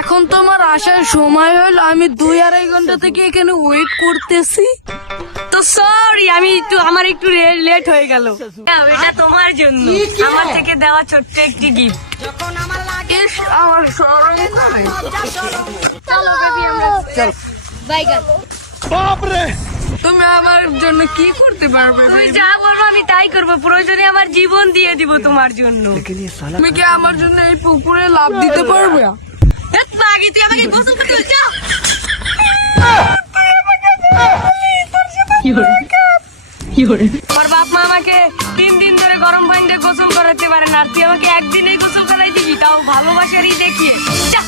এখন তো আমার আসার সময় হলো, আমি 2-2.5 ঘন্টা থেকে এখানে ওয়েট করতেছি। তো সরি, আমার একটু লেট হয়ে গেল। এটা তোমার জন্য আমার থেকে দেওয়া ছোট্ট একটি গিফট। ইস, আমার শরম করে। চলো বেবি, আমরা বাইগান। তুমি আমার জন্য কি করতে পারবে? তুমি যা বলবো আমি তাই করবো, প্রয়োজনে আমার জীবন দিয়ে দিব তোমার জন্য। তুমি কি আমার জন্য এই পুকুরে লাফ দিতে পারবে? আগে তুই আমাকে গোসল করতে বল, যাও। আমার বাপ মা আমাকে 3 দিন ধরে গরম পানি দিয়ে গোসল করাতে পারে না, আর তুই আমাকে একদিনে গোসল করাই দিবি, তাও ভালোবাসারই দেখিয়ে। যা।